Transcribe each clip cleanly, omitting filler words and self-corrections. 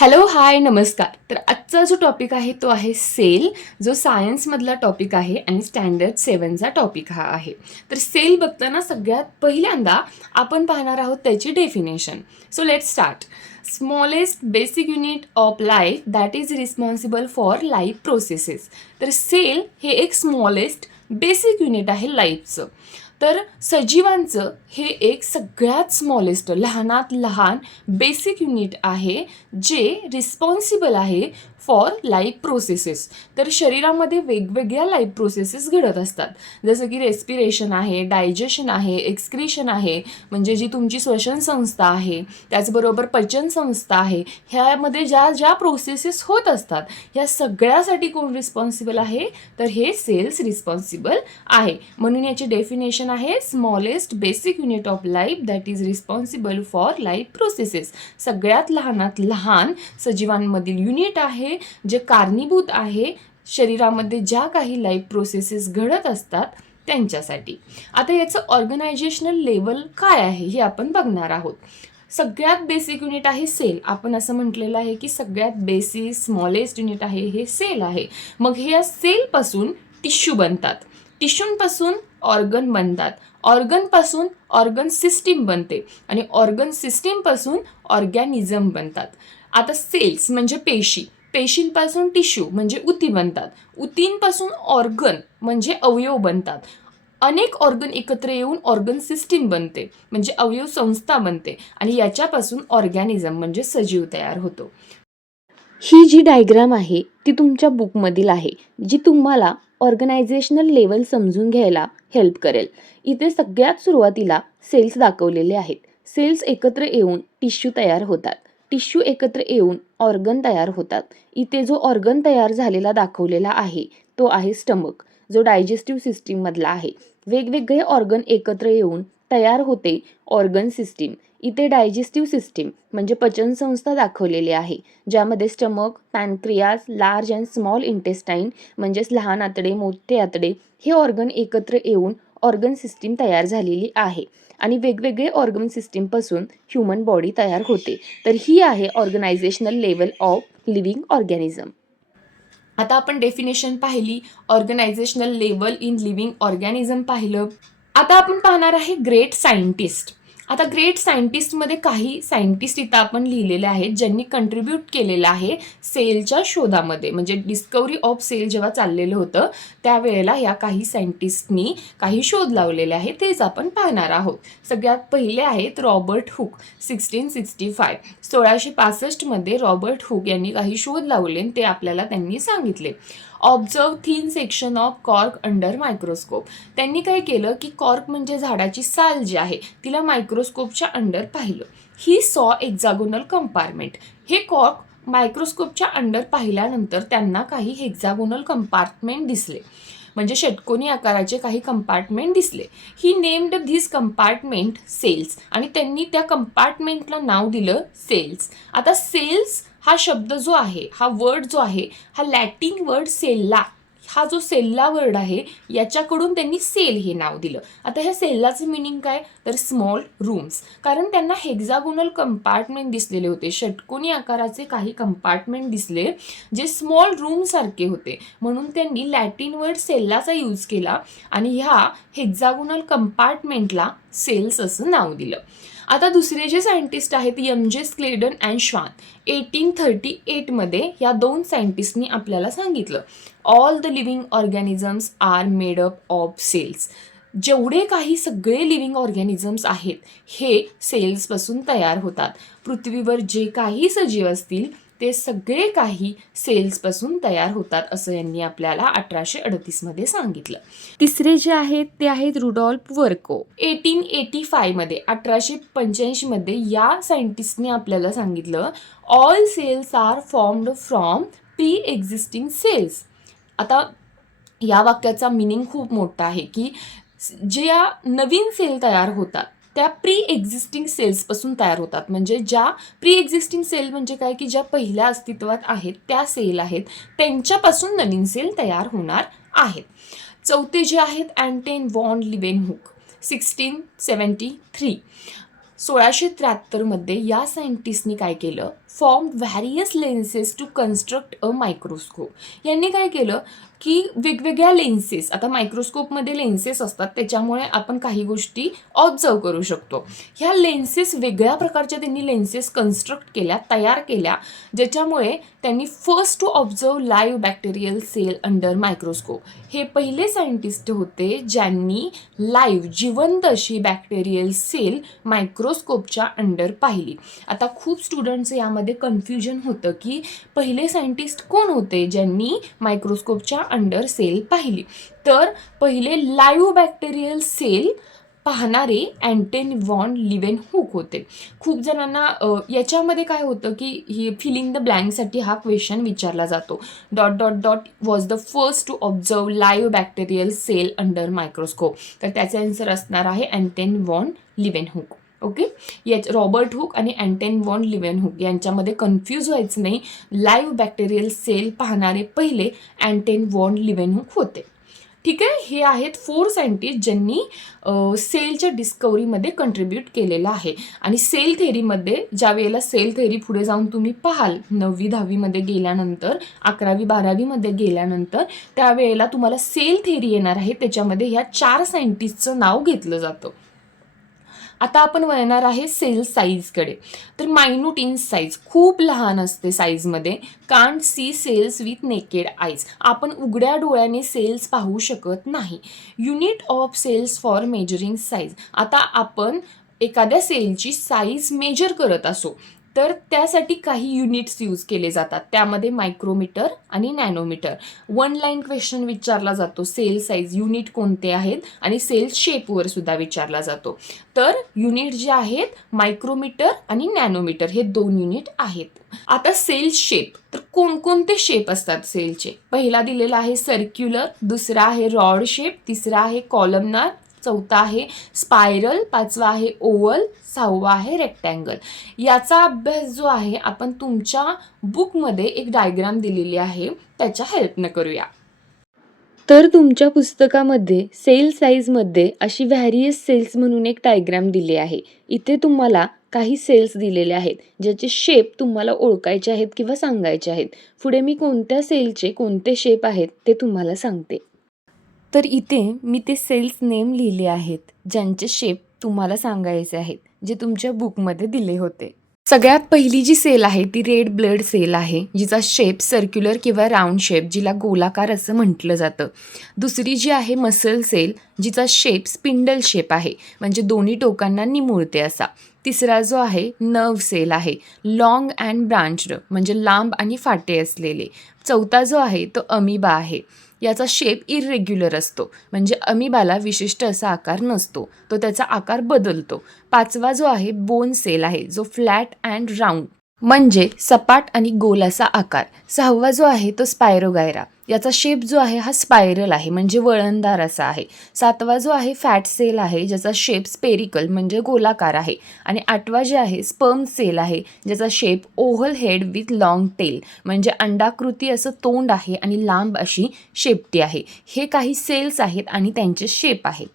Hello hi नमस्कार. तर आजचा जो टॉपिक आहे तो आहे सेल, जो सायन्समधला टॉपिक आहे आणि स्टँडर्ड 7चा टॉपिक हा आहे. तर सेल बघताना सगळ्यात पहिल्यांदा आपण पाहणार आहोत त्याची definition. So let start. Smallest basic unit of life that is responsible for life processes. तर सेल हे एक स्मॉलेस्ट बेसिक युनिट आहे लाईफचं. तर सजीवांचं हे एक सगळ्यात स्मॉलेस्ट लहानात लहान बेसिक युनिट आहे जे रिस्पॉन्सिबल आहे फॉर लाईफ प्रोसेसेस. तर शरीरामध्ये वेगवेगळ्या लाईफ प्रोसेसेस घडत असतात, जसं की रेस्पिरेशन आहे, डायजेशन आहे, एक्सक्रिशन आहे म्हणजे जी तुमची श्वसन संस्था आहे, त्याचबरोबर पचन संस्था आहे. ह्यामध्ये ज्या ज्या प्रोसेसेस होत असतात ह्या सगळ्यासाठी कोण रिस्पॉन्सिबल आहे, तर हे सेल्स रिस्पॉन्सिबल आहे. म्हणून याची डेफिनेशन आहे smallest basic unit of life that is responsible for life processes. सगळ्यात लहानात लहान सजीवांमधील युनिट आहे जे कारणीभूत आहे शरीरामध्ये ज्या काही लाईफ प्रोसेसेस घडत असतात त्यांच्यासाठी. आता याचं ऑर्गनायझेशनल लेवल काय आहे हे आपण बघणार आहोत. सगळ्यात बेसिक युनिट आहे सेल. आपण असं म्हटलेलं आहे की सगळ्यात बेसिक स्मॉलेस्ट युनिट आहे हे सेल आहे. मग हे या सेलपासून टिश्यू बनतात, टिश्यूंपासून ऑर्गन बनतात, ऑर्गनपासून ऑर्गन सिस्टीम बनते आणि ऑर्गन सिस्टीमपासून ऑर्गॅनिझम बनतात. आता सेल्स म्हणजे पेशी, पेशींपासून टिश्यू म्हणजे उती बनतात, उतींपासून ऑर्गन म्हणजे अवयव बनतात, अनेक ऑर्गन एकत्र येऊन ऑर्गन सिस्टीम बनते म्हणजे अवयव संस्था बनते आणि याच्यापासून ऑर्गॅनिझम म्हणजे सजीव तयार होतो. ही जी डायग्राम आहे ती तुमच्या बुकमधील आहे, जी तुम्हाला ऑर्गनायझेशनल लेवल समजून घ्यायला हेल्प करेल. इथे सगळ्यात सुरुवातीला सेल्स दाखवलेले आहेत. सेल्स एकत्र येऊन टिश्यू तयार होतात, टिश्यू एकत्र येऊन ऑर्गन तयार होतात. इथे जो ऑर्गन तयार झालेला दाखवलेला आहे तो आहे स्टमक, जो डायजेस्टिव्ह सिस्टीममधला आहे. वेगवेगळे ऑर्गन एकत्र येऊन तयार होते ऑर्गन सिस्टीम. इथे डायजेस्टिव्ह सिस्टीम म्हणजे पचनसंस्था दाखवलेली आहे, ज्यामध्ये stomach, pancreas, large and small intestine म्हणजेच लहान आतडे, मोठे आतडे हे ऑर्गन एकत्र येऊन ऑर्गन सिस्टीम तयार झालेली आहे आणि वेगवेगळे ऑर्गन सिस्टीमपासून ह्युमन बॉडी तयार होते. तर ही आहे organisational level of living organism. आता आपण डेफिनेशन पाहिली, organisational level in living organism पाहिलं. आता आपण पाहणार आहे ग्रेट सायंटिस्ट. आता ग्रेट सायंटिस्टमध्ये काही सायंटिस्ट इथं आपण लिहिलेले आहेत ज्यांनी कंट्रीब्यूट केलेलं आहे सेलच्या शोधामध्ये. म्हणजे डिस्कवरी ऑफ सेल जेव्हा चाललेलं होतं त्यावेळेला या काही सायंटिस्टनी काही शोध लावलेले आहेत, तेच आपण पाहणार आहोत. सगळ्यात पहिले आहेत रॉबर्ट हुक. 1665 रॉबर्ट हुक यांनी काही शोध लावले, ते आपल्याला त्यांनी सांगितले. Observe thin section of cork under microscope. त्यांनी काय केलं की कॉर्क म्हणजे झाडाची साल जी आहे तिला मायक्रोस्कोपच्या अंडर पाहिलं. He saw hexagonal compartment. हे कॉर्क मायक्रोस्कोपच्या अंडर पाहिल्यानंतर त्यांना काही हेक्सागोनल कंपार्टमेंट दिसले, म्हणजे षटकोनी आकाराचे काही कंपार्टमेंट दिसले. ही नेम्ड धिस कंपार्टमेंट सेल्स आणि त्यांनी त्या कंपार्टमेंटला नाव दिलं सेल्स. आता सेल्स हा शब्द जो आहे, हा वर्ड जो आहे, हा लॅटिन वर्ड सेल्ला, हा जो सेल्ला वर्ड आहे याच्याकडून त्यांनी सेल हे नाव दिलं. आता ह्या सेल्लाचं मिनिंग काय, तर स्मॉल रूम्स. कारण त्यांना हेक्सागोनल कंपार्टमेंट दिसलेले होते, षटकोनी आकाराचे काही कंपार्टमेंट दिसले जे स्मॉल रूम सारखे होते, म्हणून त्यांनी लॅटिन वर्ड सेल्लाचा यूज केला आणि ह्या हेक्सागोनल कंपार्टमेंटला सेल्स असं नाव दिलं. आता दुसरे जे सायंटिस्ट आहेत एम.जे. स्क्लेडन अँड श्वान, 1838 या दोन सायंटिस्टनी आपल्याला सांगितलं all the living organisms are made up of cells. जेवढे काही सगळे लिव्हिंग ऑर्गॅनिझम्स आहेत हे सेल्सपासून तयार होतात. पृथ्वीवर जे काही सजीव असतील ते सगळे काही सेल्सपासून तयार होतात असं यांनी आपल्याला 1838 सांगितलं. तिसरे जे आहेत ते आहेत रुडॉल्फ वर्को. 1885 या सायंटिस्टने आपल्याला सांगितलं all cells are formed from pre existing cells. आता या वाक्याचा मिनिंग खूप मोठा आहे की ज्या नवीन सेल तयार होतात त्या प्री एक्झिस्टिंग सेल्सपासून तयार होतात. म्हणजे ज्या प्री एक्झिस्टिंग सेल म्हणजे काय की ज्या पहिल्या अस्तित्वात आहेत त्या सेल आहेत त्यांच्यापासून नवीन सेल तयार होणार आहेत. चौथे जे आहेत अँटन वॉन लिवेनहुक, 1673. 1673 या सायंटिस्टनी काय केलं, formed various lenses to construct a microscope. यांनी काय केलं की वेगवेगळ्या लेन्सेस, आता मायक्रोस्कोपमध्ये लेन्सेस असतात त्याच्यामुळे आपण काही गोष्टी ऑब्झर्व करू शकतो. ह्या लेन्सेस वेगळ्या प्रकारच्या त्यांनी लेन्सेस कन्स्ट्रक्ट केल्या, तयार केल्या, ज्याच्यामुळे त्यांनी first to observe live bacterial cell under microscope. हे पहिले सायंटिस्ट होते ज्यांनी लाईव्ह जिवंत अशी बॅक्टेरियल सेल मायक्रोस्कोपच्या अंडर पाहिली. आता खूप स्टुडंट्स यामध्ये कन्फ्युजन होतं की पहिले सायंटिस्ट कोण होते ज्यांनी मायक्रोस्कोपच्या अंडर सेल पाहिली. तर पहिले लाईव्ह बॅक्टेरियल सेल पाहणारे अँटन व्हॉन लिवेनहुक होते. खूप जणांना याच्यामध्ये काय होतं की ही फिलिंग द ब्लँकसाठी हा क्वेश्चन विचारला जातो. Dot dot dot was the first to observe live bacterial cell under microscope. तर त्याचे आन्सर असणार आहे Anton von Leeuwenhoek. Okay, Robert Hooke आणि अँटन व्हॉन लिवेनहुक यांच्यामध्ये कन्फ्यूज व्हायचं नाही. लाईव्ह बॅक्टेरियल सेल पाहणारे पहिले अँटन व्हॉन लिवेनहुक होते. ठीक आहे, हे आहेत 4 सायंटिस्ट ज्यांनी सेलच्या डिस्कवरीमध्ये कंट्रीब्यूट केलेलं आहे. आणि सेल थेअरीमध्ये ज्या वेळेला सेल थेअरी पुढे जाऊन तुम्ही पाहाल 9वी 10वीमध्ये गेल्यानंतर, 11वी 12वीमध्ये गेल्यानंतर, त्यावेळेला तुम्हाला सेल थेअरी येणार आहे. त्याच्यामध्ये ह्या 4 सायंटिस्टचं नाव घेतलं जातं. आता आपण वळणार आहे सेल साईजकडे. तर मायन्यूट इन साईज, खूप लहान असते साईजमध्ये. Can't see cells with naked eyes, आपण उघड्या डोळ्याने सेल्स पाहू शकत नाही. Unit of cells for measuring size, आता आपण एखाद्या सेलची साईज मेजर करत असो तर त्यासाठी काही युनिट्स यूज केले जातात. त्यामध्ये मायक्रोमीटर आणि नॅनोमीटर. 1 लाईन क्वेश्चन विचारला जातो, सेल साईज युनिट कोणते आहेत, आणि सेल शेपवर सुद्धा विचारला जातो. तर युनिट जे आहेत मायक्रोमीटर आणि नॅनोमीटर हे 2 युनिट आहेत. आता सेल शेप, तर कोणकोणते शेप असतात सेलचे? पहिला दिलेला आहे सर्क्युलर, दुसरा आहे रॉड शेप, तिसरा आहे कॉलमनार, चौथा आहे स्पायरल, 5वा आहे ओव्हल, 6वा आहे रेक्टँगल. याचा अभ्यास जो आहे आपण तुमच्या बुकमध्ये एक डायग्राम दिलेली आहे त्याच्या हेल्पनं करूया. तर तुमच्या पुस्तकामध्ये सेल साईजमध्ये अशी व्हॅरियस सेल्स म्हणून एक डायग्राम दिली आहे. इथे तुम्हाला काही सेल्स दिलेले आहेत ज्याचे शेप तुम्हाला ओळखायचे आहेत किंवा सांगायचे आहेत. पुढे मी कोणत्या सेलचे कोणते शेप आहेत ते तुम्हाला सांगते. तर इथे मी ते सेल्स नेम लिहिले आहेत ज्यांचे शेप तुम्हाला सांगायचे आहेत, जे तुमच्या बुकमध्ये दिले होते. सगळ्यात पहिली जी सेल आहे ती रेड ब्लड सेल आहे, जिचा शेप सर्क्युलर किंवा राऊंड शेप, जिला गोलाकार असं म्हटलं जातं. दुसरी जी आहे मसल सेल, जिचा शेप स्पिंडल शेप आहे, म्हणजे दोन्ही टोकांना निमुळते असा. तिसरा जो आहे नर्व सेल आहे, लॉंग अँड ब्रांच्ड, म्हणजे लांब आणि फाटे असलेले. चौथा जो आहे तो अमिबा आहे. याचा शेप इरेग्युलर असतो, म्हणजे अमिबाला विशिष्ट असा आकार नसतो, तो त्याचा आकार बदलतो. 5वा जो आहे बोन सेल आहे, जो फ्लॅट अँड राऊंड, म्हणजे सपाट आणि गोल असा आकार. 6वा जो आहे तो स्पायरोगायरा, याचा शेप जो आहे हा स्पायरल आहे, म्हणजे वळणदार असा आहे. 7वा जो आहे फॅट सेल आहे, ज्याचा शेप स्पेरिकल, म्हणजे गोलाकार आहे. आणि 8वा जे आहे स्पर्म सेल आहे, ज्याचा shape oval head with long tail, म्हणजे अंडाकृती असं तोंड आहे आणि लांब अशी शेपटी आहे. हे काही सेल्स आहेत आणि त्यांचे शेप आहेत.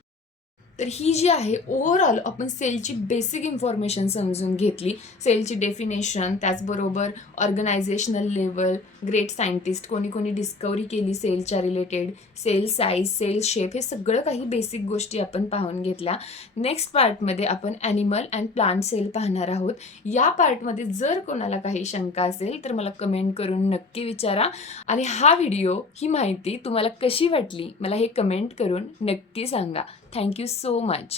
तर ही जी आहे ओव्हरऑल आपण सेलची बेसिक इन्फॉर्मेशन समजून घेतली. सेलची डेफिनेशन, त्याचबरोबर ऑर्गनायझेशनल लेवल, ग्रेट सायंटिस्ट कोणी कोणी डिस्कवरी केली सेलच्या related, cell size, cell shape, हे सगळं काही बेसिक गोष्टी आपण पाहून घेतल्या. नेक्स्ट पार्टमध्ये आपण ॲनिमल अँड प्लांट सेल पाहणार आहोत. या पार्टमध्ये जर कोणाला काही शंका असेल तर मला कमेंट करून नक्की विचारा. आणि हा व्हिडिओ, ही माहिती तुम्हाला कशी वाटली मला हे कमेंट करून नक्की सांगा. Thank you so much.